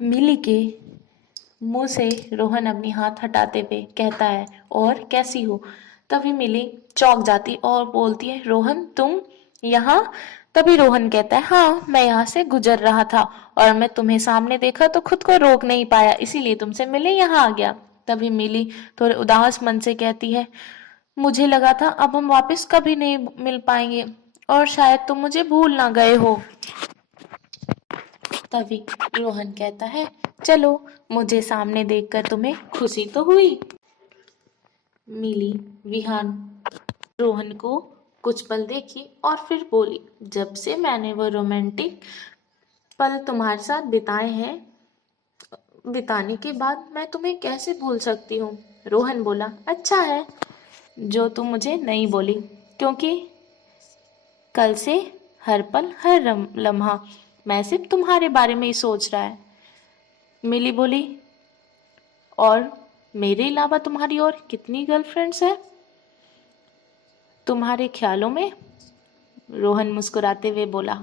मिली के मुंह से रोहन अपनी हाथ हटाते हुए कहता है, और कैसी हो? तभी मिली चौंक जाती और बोलती है, रोहन तुम यहाँ? तभी रोहन कहता है, हाँ मैं यहाँ से गुजर रहा था और मैं तुम्हें सामने देखा तो खुद को रोक नहीं पाया, इसीलिए तुमसे मिले यहाँ आ गया। तभी मिली थोड़े उदास मन से कहती है, मुझे लगा था अब हम वापस कभी नहीं मिल पाएंगे और शायद तुम मुझे भूल ना गए हो। तभी रोहन कहता है, चलो मुझे सामने देखकर तुम्हें खुशी तो हुई। मिली विहान रोहन को कुछ पल देखी और फिर बोली, जब से मैंने वो रोमांटिक पल तुम्हारे साथ बिताए हैं, बिताने के बाद मैं तुम्हें कैसे भूल सकती हूँ। रोहन बोला, अच्छा है जो तुम मुझे नहीं बोली, क्योंकि कल से हर पल हर लम्हा मैं सिर्फ तुम्हारे बारे में ही सोच रहा है। मिली बोली, और मेरे अलावा तुम्हारी और कितनी गर्लफ्रेंड्स है तुम्हारे ख्यालों में? रोहन मुस्कुराते हुए बोला,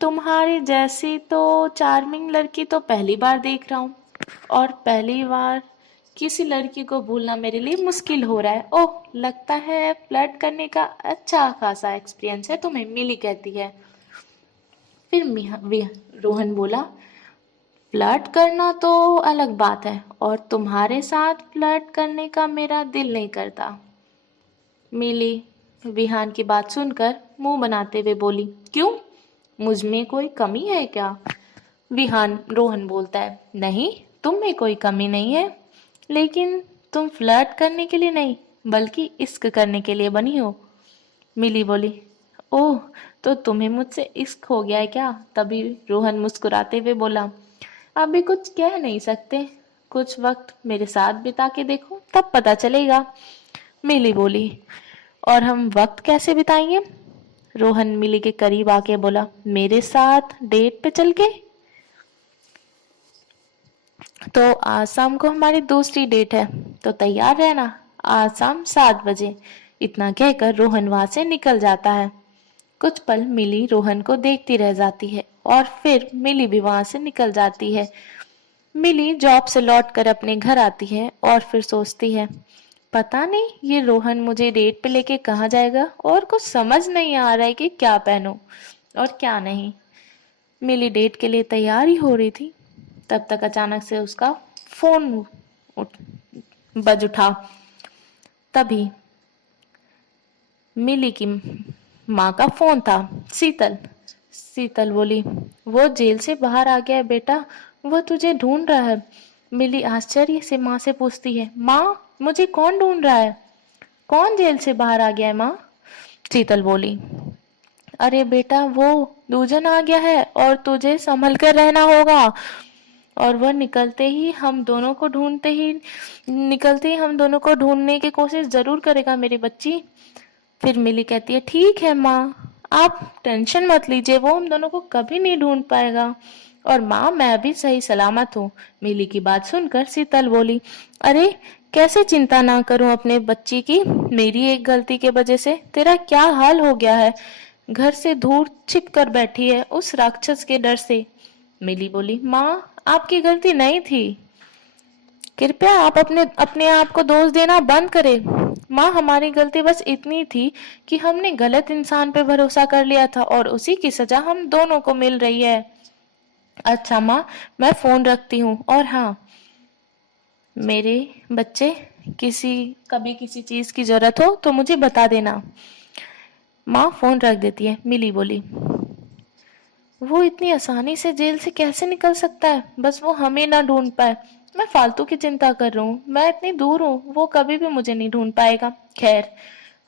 तुम्हारे जैसी तो चार्मिंग लड़की तो पहली बार देख रहा हूँ, और पहली बार किसी लड़की को भूलना मेरे लिए मुश्किल हो रहा है। ओह, लगता है फ्लर्ट करने का अच्छा खासा एक्सपीरियंस है तुम्हें, मिली कहती है। फिर रोहन बोला, फ्लर्ट करना तो अलग बात है और तुम्हारे साथ फ्लर्ट करने का मेरा दिल नहीं करता। मिली विहान की बात सुनकर मुंह बनाते हुए बोली, क्यों, मुझ में कोई कमी है क्या? विहान रोहन बोलता है, नहीं तुम में कोई कमी नहीं है, लेकिन तुम फ्लर्ट करने के लिए नहीं बल्कि इश्क करने के लिए बनी हो। मिली बोली, ओह तो तुम्हें मुझसे इश्क हो गया है क्या? तभी रोहन मुस्कुराते हुए बोला, अभी कुछ कह नहीं सकते, कुछ वक्त मेरे साथ बिता के देखो तब पता चलेगा। मिली बोली, और हम वक्त कैसे बिताएंगे? रोहन मिली के करीब आके बोला, मेरे साथ डेट पे चल के? तो आज शाम को हमारी दूसरी डेट है, तो तैयार रहना, आज शाम 7 बजे। इतना कहकर रोहन वहां से निकल जाता है। कुछ पल मिली रोहन को देखती रह जाती है और फिर मिली भी वहां से निकल जाती है। मिली जॉब से लौटकर अपने घर आती है और फिर सोचती है, पता नहीं ये रोहन मुझे डेट पे लेके कहाँ जाएगा, और कुछ समझ नहीं आ रहा है कि क्या पहनूं और क्या नहीं। मिली डेट के लिए तैयार ही हो रही थी, तब तक अचानक से उसका फोन बज उठा। तभी मिली की माँ का फोन था। शीतल शीतल बोली, वो जेल से बाहर आ गया है बेटा, वो तुझे ढूंढ रहा है। मिली आश्चर्य से माँ से पूछती है, माँ मुझे कौन ढूंढ रहा है? कौन जेल से बाहर आ गया है माँ? शीतल बोली, अरे बेटा वो दूजन आ गया है और तुझे संभल कर रहना होगा, और वह निकलते ही हम दोनों को ढूंढने की कोशिश जरूर करेगा मेरी बच्ची। फिर मिली कहती है, ठीक है माँ, आप टेंशन मत लीजिए, वो हम दोनों को कभी नहीं ढूंढ पाएगा, और माँ मैं भी सही सलामत हूँ। मिली की बात सुनकर शीतल बोली, अरे कैसे चिंता ना करूं अपने बच्ची की, मेरी एक गलती के वजह से तेरा क्या हाल हो गया है, घर से दूर छिप कर बैठी है उस राक्षस के डर से। मिली बोली, माँ आपकी गलती नहीं थी, कृपया आप अपने अपने आप को दोष देना बंद करें। माँ हमारी गलती बस इतनी थी कि हमने गलत इंसान पे भरोसा कर लिया था और उसी की सजा हम दोनों को मिल रही है। अच्छा माँ, मैं फोन रखती हूँ, और हाँ मेरे बच्चे, कभी किसी चीज की जरूरत हो तो मुझे बता देना। माँ फोन रख देती है। मिली बोली, वो इतनी आसानी से जेल से कैसे निकल सकता है, बस वो हमें ना ढूंढ पाए। मैं फालतू की चिंता कर रहा हूँ, मैं इतनी दूर हूँ, वो कभी भी मुझे नहीं ढूंढ पाएगा। खैर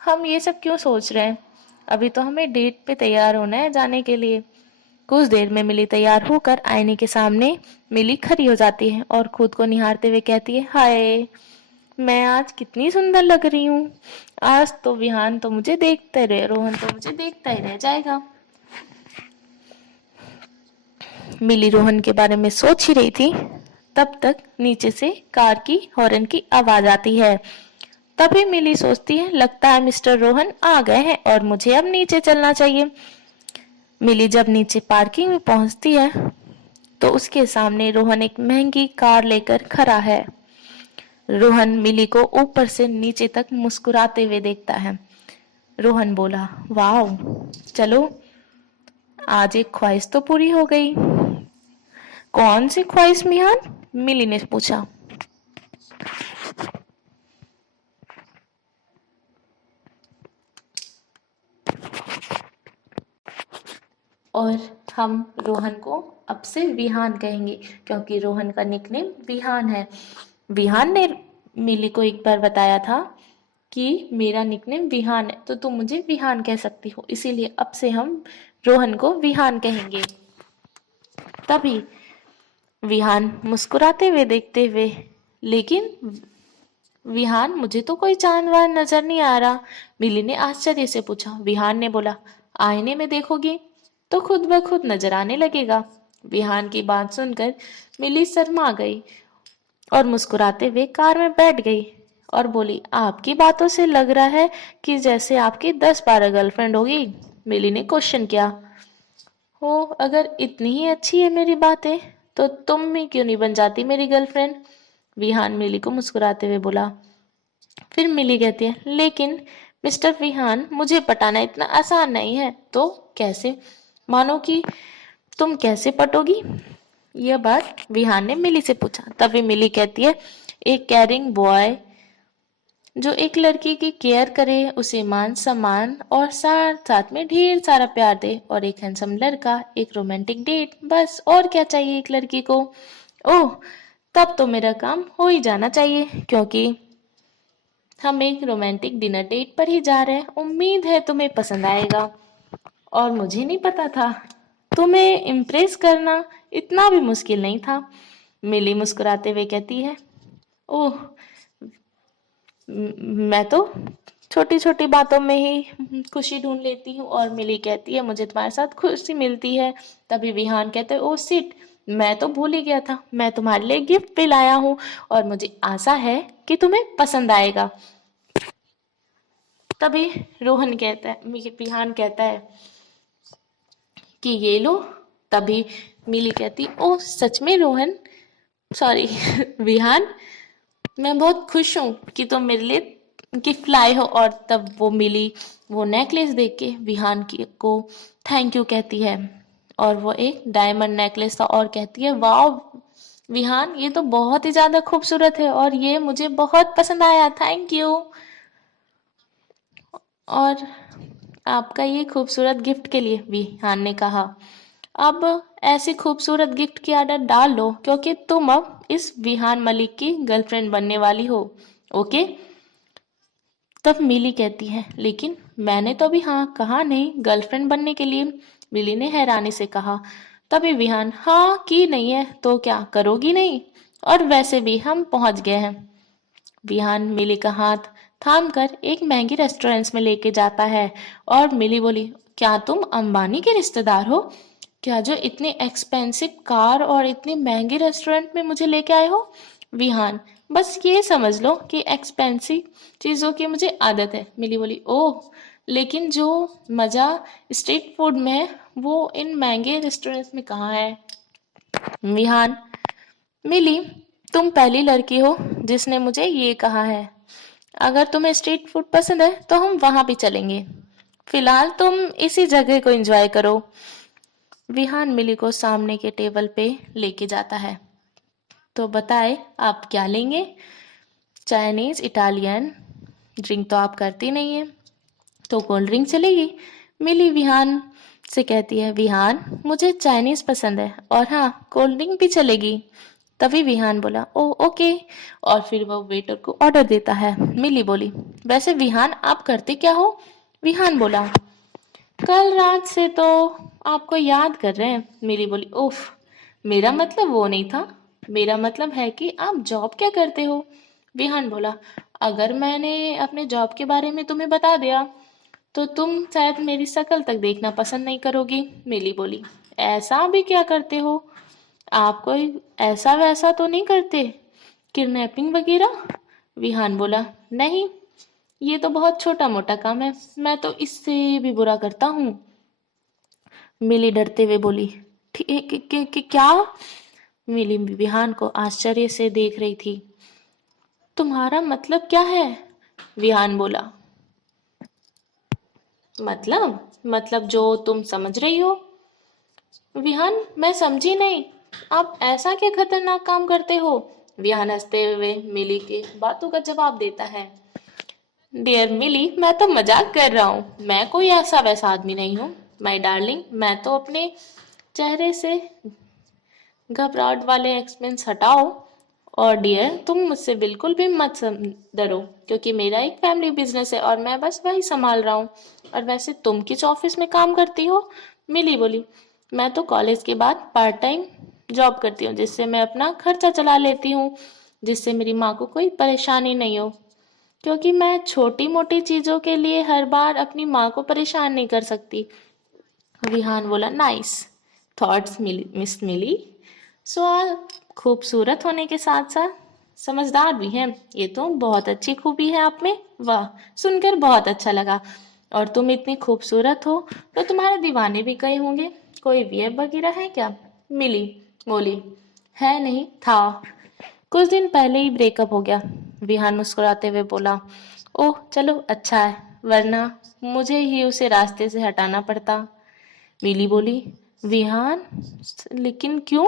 हम ये सब क्यों सोच रहे हैं, अभी तो हमें डेट पे तैयार होना है जाने के लिए। कुछ देर में मिली तैयार होकर आईने के सामने मिली खड़ी हो जाती है और खुद को निहारते हुए कहती है, हाय मैं आज कितनी सुंदर लग रही हूँ, आज तो विहान तो मुझे देखते रहे, रोहन तो मुझे देखता ही रह जाएगा। मिली रोहन के बारे में सोच ही रही थी, तब तक नीचे से कार की हॉर्न की आवाज आती है। तभी मिली सोचती है, लगता है मिस्टर रोहन आ गए हैं और मुझे अब नीचे चलना चाहिए। मिली जब नीचे पार्किंग में पहुंचती है तो उसके सामने रोहन एक महंगी कार लेकर खड़ा है। रोहन मिली को ऊपर से नीचे तक मुस्कुराते हुए देखता है। रोहन बोला, वाह, चलो आज एक ख्वाहिश तो पूरी हो गई। कौन सी ख्वाहिश मिहान? मिली ने पूछा। और हम रोहन को अब से विहान कहेंगे क्योंकि रोहन का निकनेम विहान है। विहान ने मिली को एक बार बताया था कि मेरा निकनेम विहान है तो तुम मुझे विहान कह सकती हो, इसीलिए अब से हम रोहन को विहान कहेंगे। तभी विहान मुस्कुराते हुए देखते हुए, लेकिन विहान मुझे तो कोई चांद वार नजर नहीं आ रहा, मिली ने आश्चर्य से पूछा। विहान ने बोला, आईने में देखोगी तो खुद ब खुद नजर आने लगेगा। विहान की बात सुनकर मिली शर्मा गई और मुस्कुराते हुए कार में बैठ गई और बोली, आपकी बातों से लग रहा है कि जैसे आपकी 10-12 गर्लफ्रेंड होगी। मिली ने क्वेश्चन किया। हो, अगर इतनी ही अच्छी है मेरी बातें तो तुम भी क्यों नहीं बन जाती मेरी गर्लफ्रेंड? विहान मिली को मुस्कुराते हुए बोला। फिर मिली कहती है, लेकिन मिस्टर विहान, मुझे पटाना इतना आसान नहीं है। तो कैसे? मानो कि तुम कैसे पटोगी? यह बात विहान ने मिली से पूछा। तभी मिली कहती है, एक केयरिंग बॉय जो एक लड़की की केयर करे, उसे मान सम्मान और साथ साथ में ढेर सारा प्यार दे, और एक हैंडसम लड़का, एक रोमांटिक डेट, बस और क्या चाहिए एक लड़की को? ओह, तब तो मेरा काम हो ही जाना चाहिए क्योंकि हम एक रोमांटिक डिनर डेट पर ही जा रहे हैं। उम्मीद है तुम्हें पसंद आएगा। और मुझे नहीं पता था तुम्हें इम्प्रेस करना इतना भी मुश्किल नहीं था। मिली मुस्कुराते हुए कहती है, ओह, मैं तो छोटी छोटी बातों में ही खुशी ढूंढ लेती हूँ। और मिली कहती है, मुझे तुम्हारे साथ खुशी मिलती है। तभी विहान कहते हैं, ओह सिट, मैं तो भूल ही गया था, मैं तुम्हारे लिए गिफ्ट भी लाया हूँ और मुझे आशा है कि तुम्हें पसंद आएगा। तभी रोहन कहता है, विहान कहता है कि ये लो। तभी मिली कहती, ओह सच में रोहन, सॉरी विहान, मैं बहुत खुश हूँ कि तुम मेरे लिए गिफ्ट लाए हो। और तब वो मिली वो नेकलेस देख के विहान को थैंक यू कहती है, और वो एक डायमंड नेकलेस था, और कहती है, वाह विहान, ये तो बहुत ही ज्यादा खूबसूरत है और ये मुझे बहुत पसंद आया, थैंक यू। और आपका ये खूबसूरत गिफ्ट के लिए, विहान ने कहा। अब ऐसी खूबसूरत गिफ्ट की ऑर्डर डाल लो क्योंकि तुम अब इस विहान मलिक की गर्लफ्रेंड बनने वाली हो, ओके? तब मिली कहती है, लेकिन मैंने तो अभी हाँ कहा नहीं गर्लफ्रेंड बनने के लिए। मिली ने हैरानी से कहा। तभी विहान, हाँ की नहीं है तो क्या करोगी नहीं? और वैसे भी हम पहुंच गए हैं। विहान मिली का हाथ थाम कर एक महंगी रेस्टोरेंट में लेके जाता है और मिली बोली, क्या तुम अंबानी के रिश्तेदार हो क्या, जो इतनी एक्सपेंसिव कार और इतनी महंगी रेस्टोरेंट में मुझे लेके आए हो? विहान, बस ये समझ लो कि एक्सपेंसिव चीज़ों की मुझे आदत है। मिली बोली, ओह, लेकिन जो मज़ा स्ट्रीट फूड में है वो इन महंगे रेस्टोरेंट्स में कहाँ है? विहान, मिली, तुम पहली लड़की हो जिसने मुझे ये कहा है। अगर तुम्हें स्ट्रीट फूड पसंद है तो हम वहां भी चलेंगे, फिलहाल तुम इसी जगह को एंजॉय करो। विहान मिली को सामने के टेबल पे लेके जाता है। तो बताए आप क्या लेंगे? चाइनीज, इटालियन, ड्रिंक तो आप करती नहीं है तो कोल्ड ड्रिंक चलेगी। मिली विहान से कहती है, विहान मुझे चाइनीज पसंद है और हाँ कोल्ड ड्रिंक भी चलेगी। तभी विहान बोला, ओ ओके, और फिर वह वेटर को ऑर्डर देता है। मिली बोली, वैसे विहान आप करते क्या हो? विहान बोला, कल रात से तो आपको याद कर रहे हैं। मिली बोली, उफ, मेरा मतलब वो नहीं था, मेरा मतलब है कि आप जॉब क्या करते हो? विहान बोला, अगर मैंने अपने जॉब के बारे में तुम्हें बता दिया तो तुम शायद मेरी शक्ल तक देखना पसंद नहीं करोगी। मिली बोली, ऐसा भी क्या करते हो? आप कोई ऐसा वैसा तो नहीं करते, किडनैपिंग वगैरह? विहान बोला, नहीं, ये तो बहुत छोटा मोटा काम है, मैं तो इससे भी बुरा करता हूँ। मिली डरते हुए बोली, क्या? मिली विहान को आश्चर्य से देख रही थी। तुम्हारा मतलब क्या है? विहान बोला। मतलब जो तुम समझ रही हो। विहान, मैं समझी नहीं। आप ऐसा क्या खतरनाक काम करते हो? विहान हंसते हुए मिली की बातों का जवाब देता है। डियर मिली, मैं तो मजाक कर रहा हूँ। मैं कोई ऐसा वैसा आदमी नहीं हूँ माय डार्लिंग। मैं तो अपने चेहरे से घबराहट वाले एक्सप्रेशन हटाओ। और डियर, तुम मुझसे बिल्कुल भी मत डरो, क्योंकि मेरा एक फैमिली बिजनेस है और मैं बस वही संभाल रहा हूँ। और वैसे तुम किस ऑफिस में काम करती हो? मिली बोली। मैं तो कॉलेज के बाद पार्ट टाइम जॉब करती हूँ, जिससे मैं अपना खर्चा चला लेती हूँ, जिससे मेरी माँ को कोई परेशानी नहीं हो, क्योंकि मैं छोटी मोटी चीजों के लिए हर बार अपनी माँ को परेशान नहीं कर सकती। विहान बोला। नाइस थॉट्स मिस मिली। सवाल खूबसूरत होने के साथ साथ समझदार भी है। ये तो बहुत अच्छी खूबी है आप में। वाह, सुनकर बहुत अच्छा लगा। और तुम इतनी खूबसूरत हो तो तुम्हारे दीवाने भी कई होंगे। कोई वीएफ वगैरह है क्या? मिली बोली। है नहीं था, कुछ दिन पहले ही ब्रेकअप हो गया। विहान मुस्कुराते हुए बोला। ओह चलो अच्छा है, वरना मुझे ही उसे रास्ते से हटाना पड़ता। मिली बोली। विहान, लेकिन क्यों?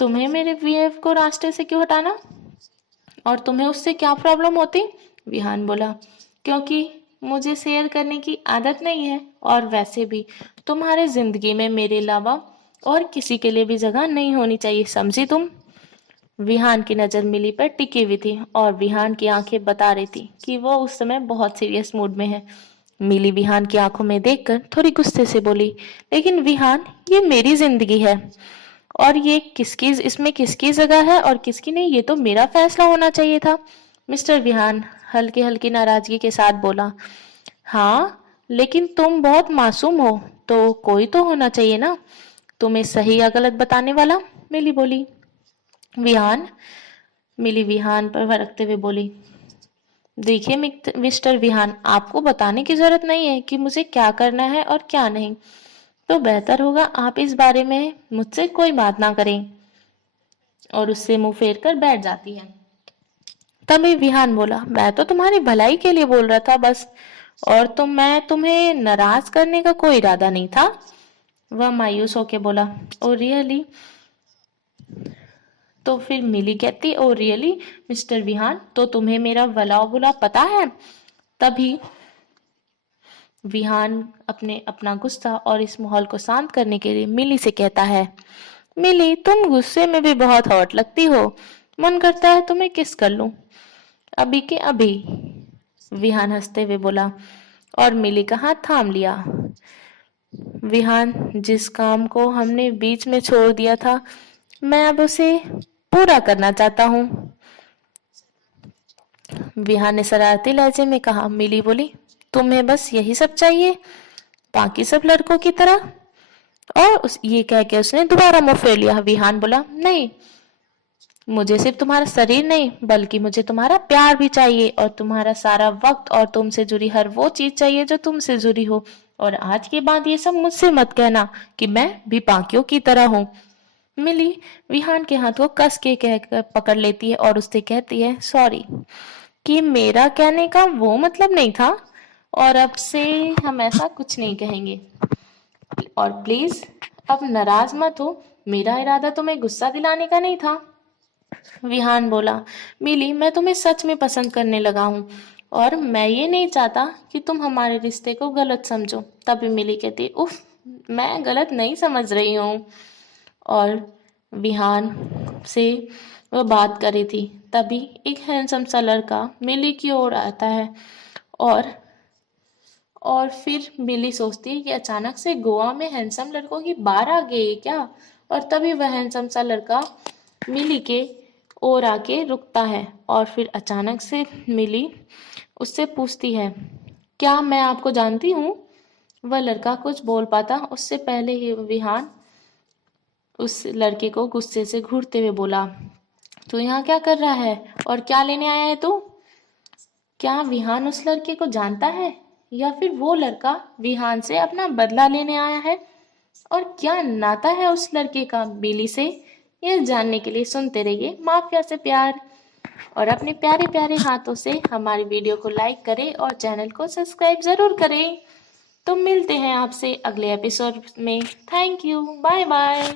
तुम्हें मेरे वीएफ को रास्ते से क्यों हटाना? और तुम्हें उससे क्या प्रॉब्लम होती? विहान बोला। क्योंकि मुझे शेयर करने की आदत नहीं है, और वैसे भी तुम्हारे जिंदगी में मेरे अलावा और किसी के लिए भी जगह नहीं होनी चाहिए, समझी तुम? विहान की नजर मिली पर टिकी हुई थी और विहान की आंखें बता रही थी कि वो उस समय बहुत सीरियस मूड में है। मिली विहान की आंखों में देखकर थोड़ी गुस्से से बोली। लेकिन विहान, ये मेरी जिंदगी है, और ये किसकी, इसमें किसकी जगह है और किसकी नहीं, ये तो मेरा फैसला होना चाहिए था। मिस्टर विहान हल्की हल्की नाराजगी के साथ बोला। हाँ, लेकिन तुम बहुत मासूम हो, तो कोई तो होना चाहिए ना तुम्हें सही या गलत बताने वाला। मिली बोली। विहान मिली विहान पर भड़कते हुए बोली। देखिए मिस्टर विहान, आपको बताने की जरूरत नहीं है कि मुझे क्या करना है और क्या नहीं, तो बेहतर होगा आप इस बारे में मुझसे कोई बात ना करें। और उससे मुंह फेर कर बैठ जाती है। तभी विहान बोला। मैं तो तुम्हारी भलाई के लिए बोल रहा था बस, और मैं तुम्हें नाराज करने का कोई इरादा नहीं था। वह मायूस होके बोला। Oh really? तो फिर मिली कहती। ओ रियली मिस्टर विहान, तो तुम्हें मेरा भला बुरा पता है? तभी विहान अपना गुस्सा और इस माहौल को शांत करने के लिए मिली से कहता है। मिली, तुम गुस्से में भी बहुत हॉट लगती हो। मन करता है तुम्हें किस कर लूं अभी के अभी। विहान हंसते हुए बोला और मिली का हाथ थाम लिया। विहान, जिस काम को हमने बीच में छोड़ दिया था, मैं अब उसे पूरा करना चाहता हूँ। विहान ने शरारती लहजे में कहा। मिली बोली। तुम्हें बस यही सब चाहिए, बाकी सब लड़कों की तरह? और ये कह के उसने दोबारा मुंह फेर लिया। विहान बोला। नहीं, मुझे सिर्फ तुम्हारा शरीर नहीं, बल्कि मुझे तुम्हारा प्यार भी चाहिए, और तुम्हारा सारा वक्त, और तुमसे जुड़ी हर वो चीज चाहिए जो तुमसे जुड़ी हो। और आज के बाद ये सब मुझसे मत कहना कि मैं भी बाकियों की तरह हूँ। मिली विहान के हाथ को कस के कहकर पकड़ लेती है और उससे कहती है। सॉरी, कि मेरा कहने का वो मतलब नहीं था, और अब से हम ऐसा कुछ नहीं कहेंगे। और प्लीज अब नाराज मत हो, मेरा इरादा तुम्हें गुस्सा दिलाने का नहीं था। विहान बोला। मिली, मैं तुम्हें सच में पसंद करने लगा हूँ, और मैं ये नहीं चाहता कि तुम हमारे रिश्ते को गलत समझो। तभी मिली कहती। उफ, मैं गलत नहीं समझ रही हूँ। और विहान से वह बात कर रही थी, तभी एक हैंडसम सा लड़का मिली की ओर आता है। और फिर मिली सोचती है कि अचानक से गोवा में हैंडसम लड़कों की बार आ गई क्या। और तभी वह हैंडसम सा लड़का मिली के ओर आके रुकता है, और फिर अचानक से मिली उससे पूछती है। क्या मैं आपको जानती हूँ? वह लड़का कुछ बोल पाता उससे पहले ही विहान उस लड़के को गुस्से से घूरते हुए बोला। तू यहाँ क्या कर रहा है और क्या लेने आया है तू? क्या विहान उस लड़के को जानता है, या फिर वो लड़का विहान से अपना बदला लेने आया है? और क्या नाता है उस लड़के का बिली से, यह जानने के लिए सुनते रहिए माफिया से प्यार। और अपने प्यारे प्यारे हाथों से हमारी वीडियो को लाइक करें और चैनल को सब्सक्राइब जरूर करें। तो मिलते हैं आपसे अगले एपिसोड में। Thank you, bye bye.